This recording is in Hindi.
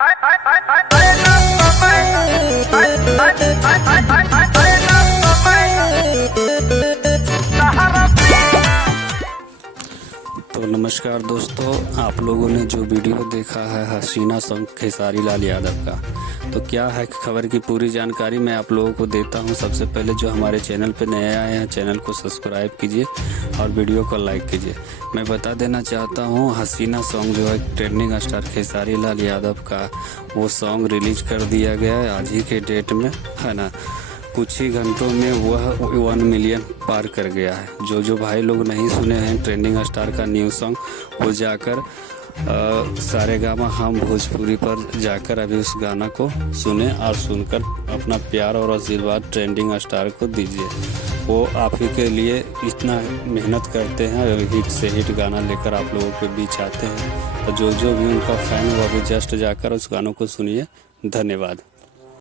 तो नमस्कार दोस्तों, आप लोगों ने जो वीडियो देखा है हसीना सॉन्ग खेसारी लाल यादव का, तो क्या है खबर की पूरी जानकारी मैं आप लोगों को देता हूं। सबसे पहले जो हमारे चैनल पे नए आए हैं, चैनल को सब्सक्राइब कीजिए और वीडियो को लाइक कीजिए। मैं बता देना चाहता हूं, हसीना सॉन्ग जो है ट्रेंडिंग स्टार खेसारी लाल यादव का, वो सॉन्ग रिलीज कर दिया गया है आज ही के डेट में, है ना। कुछ ही घंटों में वह 1 मिलियन पार कर गया है। जो भाई लोग नहीं सुने हैं ट्रेंडिंग स्टार का न्यू सॉन्ग, वो जाकर सारेगामा हम भोजपुरी पर जाकर अभी उस गाना को सुने और सुनकर अपना प्यार और आशीर्वाद ट्रेंडिंग स्टार को दीजिए। वो आप ही के लिए इतना मेहनत करते हैं, हिट से हिट गाना लेकर आप लोगों के बीच आते हैं। तो जो भी उनका फैन वो अभी जस्ट जाकर उस गानों को सुनिए। धन्यवाद।